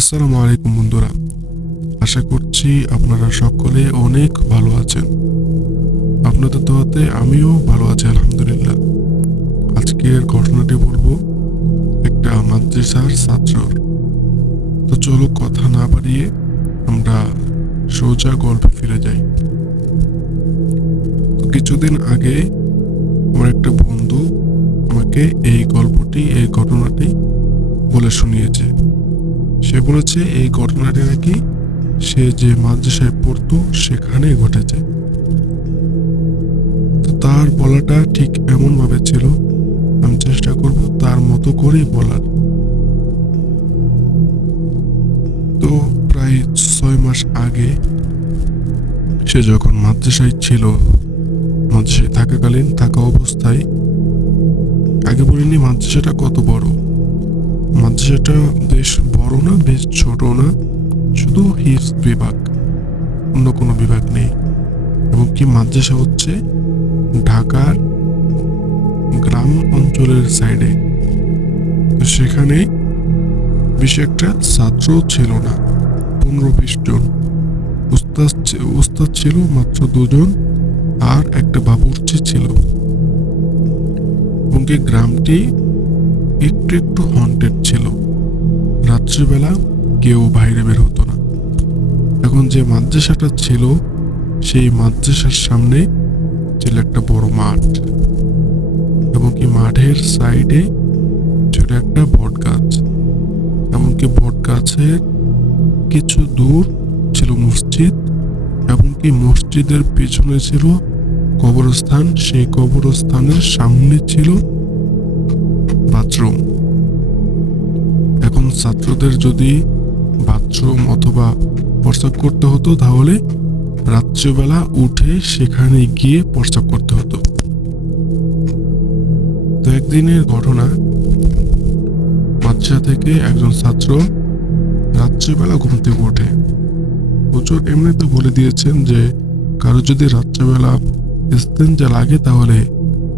আসসালামু আলাইকুম বন্ধুরা, আশা করছি আপনারা সকলে অনেক ভালো আছেন। আপনাদের দোয়াতে আমিও ভালো আছি আলহামদুলিল্লাহ। আজকের ঘটনাটি বলবো একটা মাদ্রাসার ছাত্রর। তো চলো কথা না বাড়িয়ে আমরা সোজা গল্পে ফিরে যাই। তো কিছুদিন আগে আমার একটা বন্ধু আমাকে এই ঘটনাটি বলে শুনিয়েছে। সে বলেছে এই ঘটনাটি নাকি সে যে মাদ্রাসায় পড়তো সেখানে ঘটেছে। তো তার বলাটা ঠিক এমন ভাবে ছিল, আমি চেষ্টা করব তার মতো করেই বলার। তো প্রায় 6 মাস আগে সে যখন মাদ্রাসায় ছিল, মাদ্রাসায় থাকা অবস্থায়, আগে বলিনি মাদ্রাসাটা কত বড়। মাদ্রাসাটা বেশ বড় না, বেশ ছোট না, শুধু হিফজ বিভাগ, অন্য কোনো বিভাগ নেই। এবং কি মাদ্রাসা হচ্ছে ঢাকার গ্রাম অঞ্চলের সাইডে। তো সেখানে বেশি একটা ছাত্র ছিল না, 15-20 জন। উস্তাদ ছিল মাত্র 2 জন, আর একটা বাবুর্চি ছিল। এবং কি গ্রামটি একটু একটু হন্টেড ছিল, রাত্রিবেলা কেউ বাইরে বের হতো না। এখন যে মাদ্রাসাটা ছিল, সেই মাদ্রাসার সামনে ছিল একটা বড় মাঠ, এবং কি মাঠের সাইডে ছিল একটা বট গাছ। এমনকি বট গাছের কিছু দূর ছিল মসজিদ, এবং কি মসজিদের পেছনে ছিল কবরস্থান। সেই কবরস্থানের সামনে ছিল বাথরুম। এখন ছাত্রদের যদি বাথরুম অথবা প্রস্রাব করতে হতো, তাহলে রাত্রিবেলা উঠে সেখানে গিয়ে প্রস্রাব করতে হতো। তো একদিনের ঘটনা, মাদ্রাসা থেকে একজন ছাত্র রাত্রিবেলা ঘুম থেকে ওঠে। হুজুর এমনিতে বলে দিয়েছেন যে কারো যদি রাত্রিবেলা ইস্তেঞ্জা লাগে তাহলে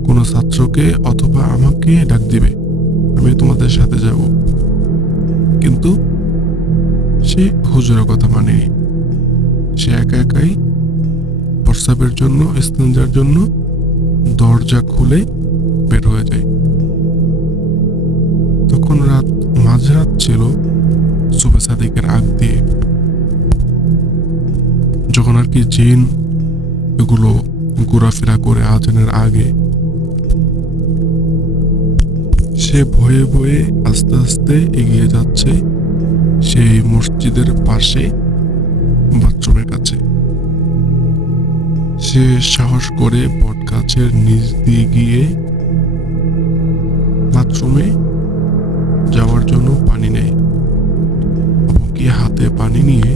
কোনো ছাত্রকে অথবা আমাকে ডাক দিবে, আমি তোমাদের সাথে যাব। কিন্তু সে হুজুরের কথা মানেনি। সে একা একাই প্রস্রাবের জন্য, ইস্তেঞ্জার জন্য দরজা খুলে বের হয়ে যায়। তখন মাঝরাত ছিল, সুবে সাদিকের আগ দিয়ে, যখন আর কি জিন এগুলো ঘোরাফেরা করে আজানের আগে। সে ভয়ে ভয়ে আস্তে আস্তে এগিয়ে যাচ্ছে সেই মসজিদের পাশে বাথরুমের কাছে। সে সাহস করে বট গাছের নিচ দিয়ে গিয়ে বাথরুমে যাওয়ার জন্য পানি নেয়। কি হাতে পানি নিয়ে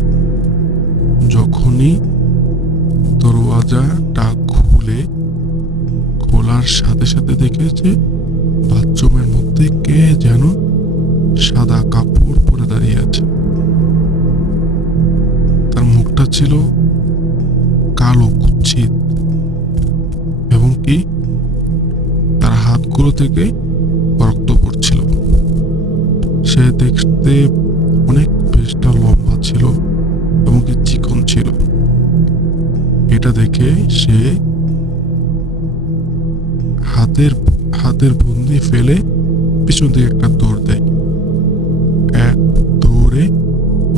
যখনই দরওয়াজাটা খোলার সাথে সাথে দেখেছে বাথরুমের মধ্যে কে যেন সাদা কাপড় পরে দাঁড়িয়ে আছে। তার মুখটা ছিল কালো কুৎসিত, এবং কি তার হাতগুলো থেকে রক্ত পড়ছিল। সে দেখতে অনেক বেশটা লম্বা ছিল এবং কি চিকন ছিল। এটা দেখে সে হাতের বন্দি ফেলে পিছন দিকে একটা দৌড় দেয়। এক দৌড়ে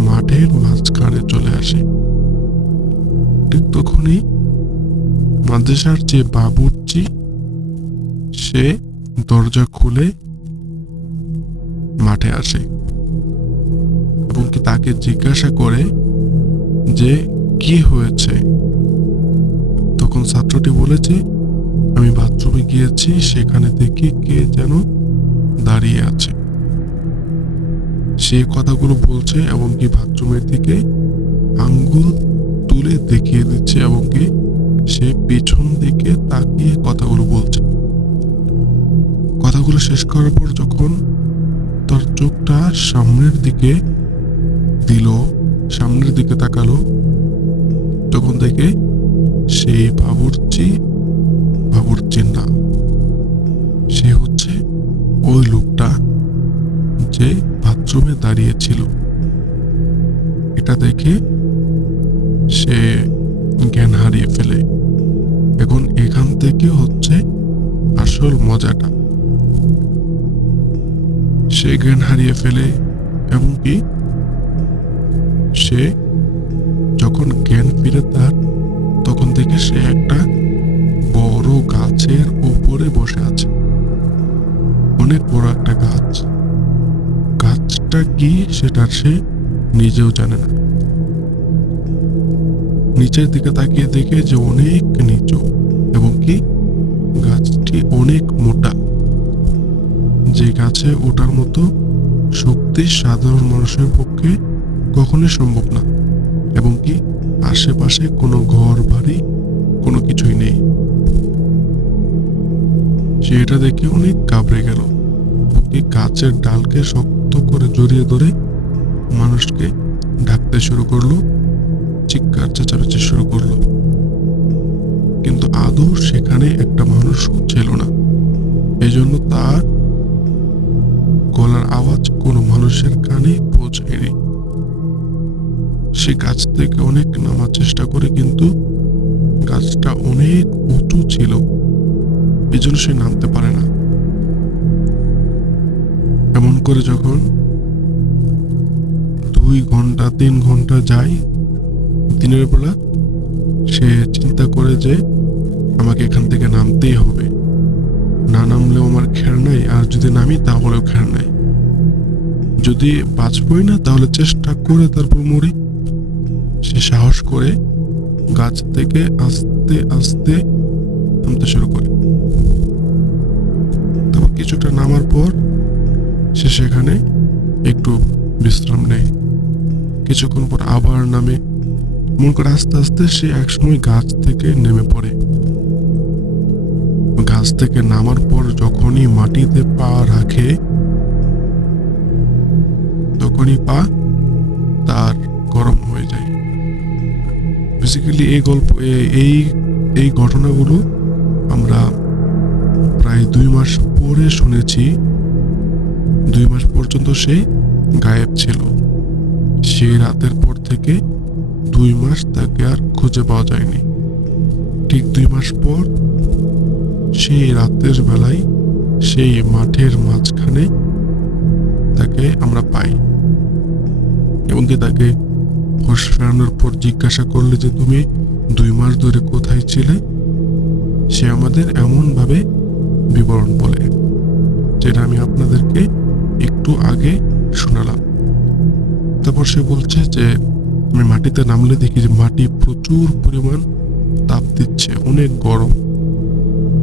মাঠের মাঝখানে চলে আসে। ঠিক তখনই মাদ্রাসার যে বাবুর্চি, সে দরজা খুলে মাঠে আসে এবং কি তাকে জিজ্ঞাসা করে যে কি হয়েছে। তখন ছাত্রটি বলেছে, আমি বাথরুমে গিয়েছি, সেখানে দেখি কে যেন দাঁড়িয়ে আছে। সে কথাগুলো বলছে এবং কি বাথরুমের দিকে আঙ্গুল তুলে দেখিয়ে দিচ্ছে, এবং কি সে পিছন দিকে তাকিয়ে কথাগুলো বলছে। কথাগুলো শেষ করার পর যখন তার চোখটা সামনের দিকে তাকালো, তখন দেখে সেই বাবুর্চি না, সে হচ্ছে ওই লোকটা যে বাথরুমে দাঁড়িয়ে ছিল। এটা দেখে সে জ্ঞান হারিয়ে ফেলে। এখন এখান থেকে হচ্ছে আসল মজাটা। সে জ্ঞান হারিয়ে ফেলে এবং কি সে যখন জ্ঞান ফিরে তার, তখন থেকে সে একটা বড় গাছের উপরে বসে আছে। অনেক বড় একটা গাছ। গাছটা কি সেটা সে নিজেও জানে না। নিচের দিকে তাকিয়ে দেখে যে অনেক নিচু এবং কি গাছটি অনেক মোটা। যে গাছে ওঠার মতো শক্তি সাধারণ মানুষের পক্ষে কখনোই সম্ভব না, এবং কি আশেপাশে কোনো ঘর বাড়ি কোনো কিছুই নেই। সে এটা দেখে অনেক ঘাবড়ে গেল। এই গাছের ডালকে শক্ত করে জড়িয়ে ধরে মানুষকে ডাকতে শুরু করলো, চিৎকার চেঁচামেচি শুরু করলো। কিন্তু আদৌ সেখানে একটা মানুষ ছিল না। এজন্য তার গলার আওয়াজ কোনো মানুষের কানে পৌঁছায়নি। সে গাছ থেকে অনেক নামার চেষ্টা করে, কিন্তু গাছটা অনেক উঁচু ছিল, এজন্য সে নামতে পারে না। এমন করে যখন 2 ঘন্টা 3 ঘন্টা যায়, দিনের বেলা সে চিন্তা করে যে আমাকে এখান থেকে নামতেই হবে, না নামলেও আমার খেয়াল নাই, আর যদি নামি তাহলেও খেয়াল নাই, যদি বাঁচবই না তাহলে চেষ্টা করে তারপর মরি। সে সাহস করে গাছ থেকে আস্তে আস্তে নামতে শুরু করে। তারপর কিছুটা নামার পর সে সেখানে একটু বিশ্রাম নেয়। কিছুক্ষণ পর আবার নামে। মন করে আস্তে আস্তে সে একসময় গাছ থেকে নেমে পড়ে। গাছ থেকে নামার পর যখনই মাটিতে পা রাখে, তখনই পা তার গরম হয়ে যায়। বেসিক্যালি এই গল্প এই ঘটনাগুলো আমরা প্রায় 2 মাস পরে শুনেছি। 2 মাস পর্যন্ত সে গায়েব ছিল। সেই রাতের পর থেকে 2 মাস তাকে আর খুঁজে পাওয়া যায়নি। ঠিক 2 মাস পর সেই রাতের বেলায় সেই মাঠের মাঝখানে তাকে আমরা পাই, এবং কি তাকে হোশ ফেরানোর পর জিজ্ঞাসা করলে যে তুমি 2 মাস ধরে কোথায় ছিলে, সে আমাদের এমন ভাবে বিবরণ বলে, যেটা আমি আপনাদেরকে একটু আগে শোনালাম। তারপর সে বলছে যে আমি মাটিতে নামলে দেখি যে মাটি প্রচুর পরিমাণ তাপ দিচ্ছে, অনেক গরম।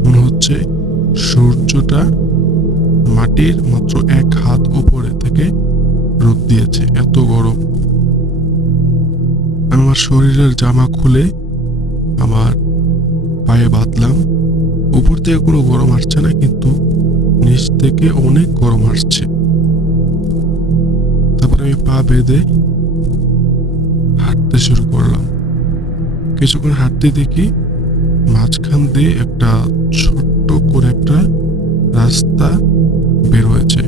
মনে হচ্ছে সূর্যটা মাটির মাত্র 1 হাত উপরে থেকে রোদ দিয়েছে, এত গরম। আমি আমার শরীরের জামা খুলে আমার পায়ে বাঁধলাম। উপর থেকে কোনো গরম আসছে না, কিন্তু নিচ থেকে অনেক গরম আসছে। তারপরে আমি পা বেঁধে হাঁটতে শুরু করলাম। কিছুক্ষণ হাঁটতে দেখি মাঝখান দিয়ে একটা ছোট্ট করে একটা রাস্তা বের হয়েছে।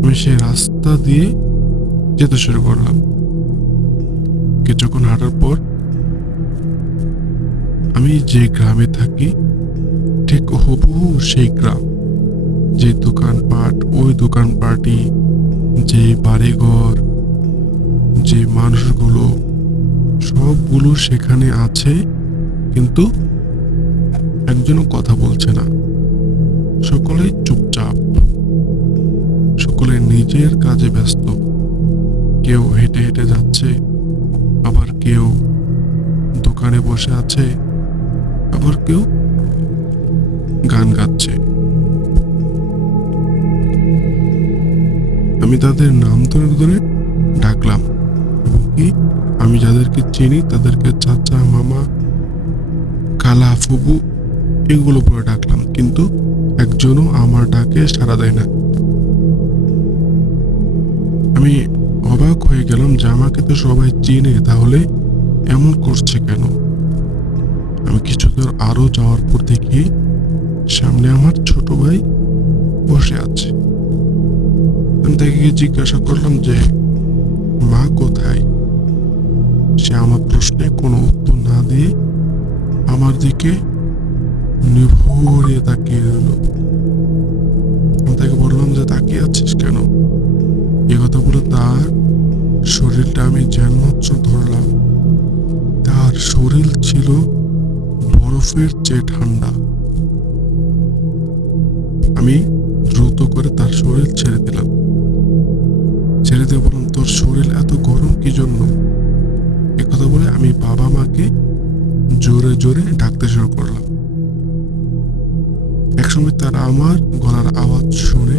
আমি সেই রাস্তা দিয়ে যেতে শুরু করলাম। কিছুক্ষণ হাঁটার পর আমি যে গ্রামে থাকি ঠিক হুবহু সেই গ্রাম, যে দোকানপাট, ওই দোকানপাটি, যে বাড়িঘর, যে মানুষগুলো, সবগুলো সেখানে আছে, কিন্তু একজনও কথা বলছে না। সকলেই চুপচাপ, সকলে নিজের কাজে ব্যস্ত। কেউ হেঁটে হেঁটে যাচ্ছে, আবার কেউ দোকানে বসে আছে, আবার কেউ গান গাচ্ছে। আমি তাদের নাম ধরে ধরে ডাকলাম, এবং কি আমি যাদেরকে চিনি তাদেরকে চাচা, মামা, খালা, ফুবু এগুলো বলে ডাকলাম, কিন্তু একজনও আমার ডাকে সাড়া দেয় না। আমি অবাক হয়ে গেলাম যে আমাকে তো সবাই চিনে, তাহলে এমন করছে কেন? আমি কিছু দূর আরো যাওয়ার পর দেখি সামনে আমার ছোট ভাই বসে আছে। আমি তাকে জিজ্ঞাসা করলাম যে মা কোথায়? প্রশ্নে কোনো উত্তর না দিয়ে আমার দিকে নিভুরে তাকিয়ে রইল। আমি তাকে বললাম যে তাকিয়ে আছিস কেন? এ কথা বলে তার শরীরটা আমি যেনমাত্র ধরলাম, তার শরীর ছিল বরফের চেয়ে ঠান্ডা। আমি দ্রুত করে তার শরীর ছেড়ে দিলাম। ছেড়ে দিয়ে বললাম, তোর শরীর এত গরম কি জন্য? কথা বলে আমি বাবা মাকে জোরে জোরে ডাকতে শুরু করলাম। একসময় তারা আমার গলার আওয়াজ শুনে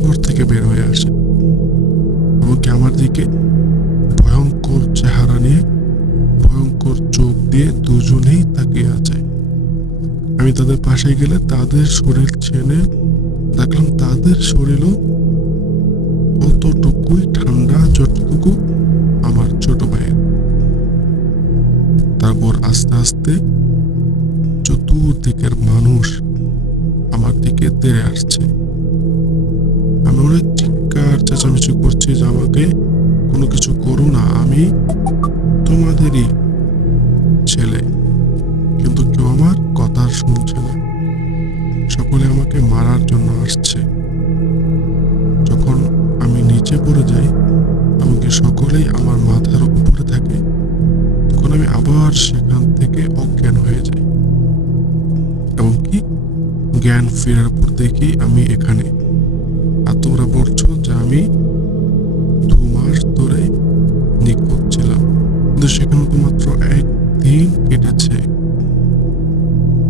ঘর থেকে বের হয়ে আসে এবং কি আমার দিকে ভয়ঙ্কর চেহারা নিয়ে, ভয়ঙ্কর চোখ দিয়ে দুজনেই তাকিয়ে আছে। আমি তাদের পাশে গেলে তাদের শরীর ছেড়ে দেখলাম তাদের শরীরও অতটুকুই ঠান্ডা যতটুকু আমার ছোট ভাইয়ের। তারপর আস্তে আস্তে চতুর্দিকের মানুষ আমার দিকে তেড়ে আসছে। আমি অনেক চিৎকার চেঁচামেচি করছি যে আমাকে কোনো কিছু করো না, আমি তোমাদেরই ছেলে। কিন্তু কেউ আমার কথা শুনছে না, সকলে আমাকে মারার জন্য আসছে। যখন আমি নিচে পড়ে যাই এমনকি সকলেই আমার মাথার উপরে থাকে, তখন আমি আবার সেখান থেকে অজ্ঞান হয়ে যাই। এমনকি জ্ঞান ফেরার পর দেখি আমি এখানে। আর তোমরা বলছো যে আমি 2 মাস ধরে নিখোঁজ ছিলাম, কিন্তু সেখানে তো মাত্র 1 দিন কেটেছে।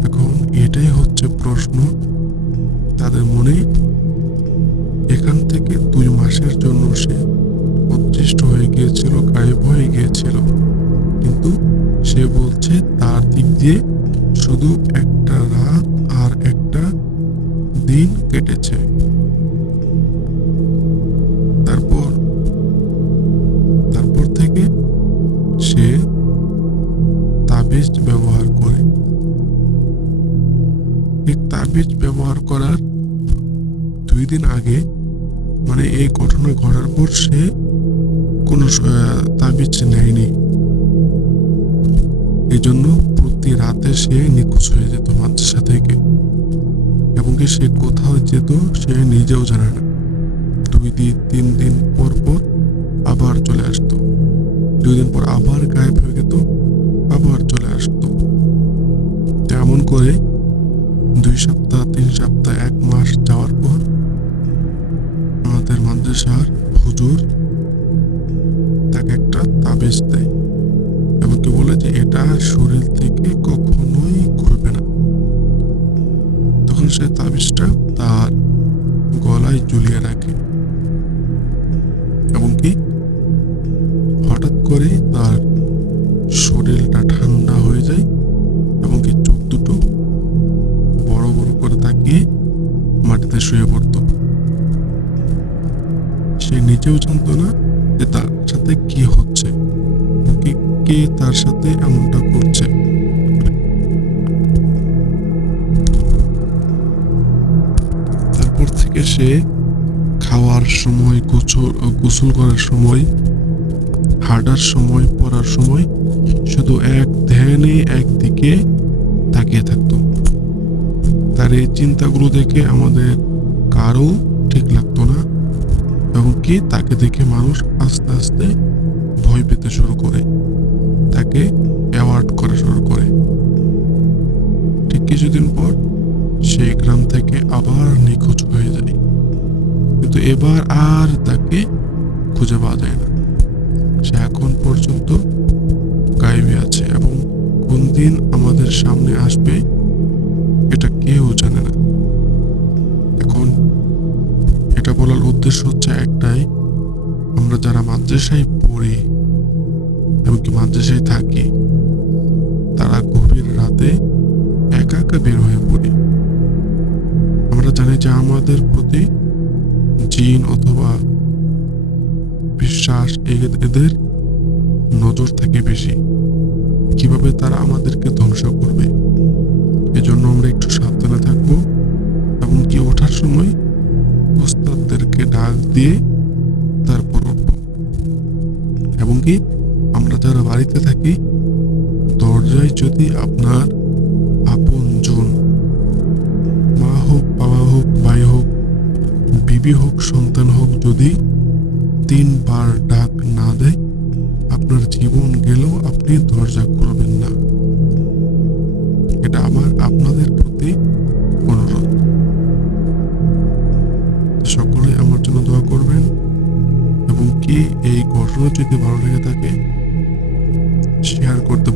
এখন এটাই হচ্ছে প্রশ্ন তাদের মনে। এখান থেকে 2 মাসের জন্য সে অদৃষ্ট হয়ে গিয়েছিল, গায়েব হয়ে গিয়েছিল, কিন্তু সে বলছে তার দিক দিয়ে শুধু একটা রাত আর একটা দিন কেটেছে। তারপর থেকে সে তাবিজ ব্যবহার করে। এই তাবিজ ব্যবহার করার 2 দিন আগে, মানে এই ঘটনা ঘটার পর সে কোনো তাবিজ নেয়নি। এই জন্য প্রতি রাতে সে নিখোঁজ হয়ে যেত মাদ্রাসা থেকে, এবং কি সে কোথাও যেত সে নিজেও জানে না। 2 দিন 3 দিন পর পর আবার চলে আসতো, 2 দিন পর আবার গায়েব হয়ে যেত, আবার চলে আসতো। তেমন করে 2 সপ্তাহ 3 সপ্তাহ 1 মাস যাওয়ার পর আমাদের মাদ্রাসার হুজুর তাকে একটা তাবিজ দেয় এবং কি বলে যে এটা শরীর থেকে কখনোই খুলবে না। তখন সে তাবিজটা তার গলায় ঝুলিয়ে রাখে এবং কি হঠাৎ করে তার শরীরটা ঠান্ডা হয়ে যায় এবং কি চোখ দুটো বড় বড় করে তাকিয়ে মাটিতে শুয়ে পড়ত। সে নিজেও জানতো না যে তার সাথে কি হচ্ছে, কে তার সাথে এমনটা করছে। তারপর থেকে সে খাওয়ার সময়, গোসল করার সময়, হাঁটার সময়, পড়ার সময় শুধু এক ধ্যানে একদিকে তাকিয়ে থাকতো। তার এই চিন্তাগুলো দেখে আমাদের কারো ঠিক লাগতো না এবং কি তাকে দেখে মানুষ আস্তে আস্তে ভয় পেতে শুরু করে, তাকে অ্যাওয়ার্ড করা শুরু করে। ঠিক কিছুদিন পর সেই গ্রাম থেকে আবার নিখোঁজ হয়ে যায়, কিন্তু এবার আর তাকে খুঁজে পাওয়া যায় না। সে এখন পর্যন্ত গায়েবে আছে এবং কোন দিন আমাদের সামনে আসবে এটা কেউ জানে না। এখন এটা বলার উদ্দেশ্য হচ্ছে একটাই, আমরা যারা মাদ্রাসায় পড়ি এমনকি মাদ্রাসায় থাকি, তারা গভীর রাতে একা একা বের হয়ে পড়ি। আমরা জানি যে আমাদের প্রতি জিন অথবা বিশ্বাস, এদের নজর থাকে বেশি। কিভাবে তারা আমাদেরকে ধ্বংস করবে, এজন্য আমরা একটু সাবধানে থাকবো এবং কি ওঠার সময় উস্তাদদেরকে ডাক দিয়ে তারপর উঠব। এবং কি আমরা যারা বাড়িতে থাকি দরজায় যদি আপনার আপনজন, মা হোক, বাবা হোক, ভাই হোক, বিবি হোক, সন্তান হোক, যদি 3 বার ডাক না দেয়, আপনার জীবন গেলেও আপনি দরজা খুলবেন না। এটা আমার আপনাদের প্রতি অনুরোধ। সকলে আমার জন্য দোয়া করবেন, এবং কি এই ঘটনা যদি ভালো লেগে থাকে শেয়ার করতে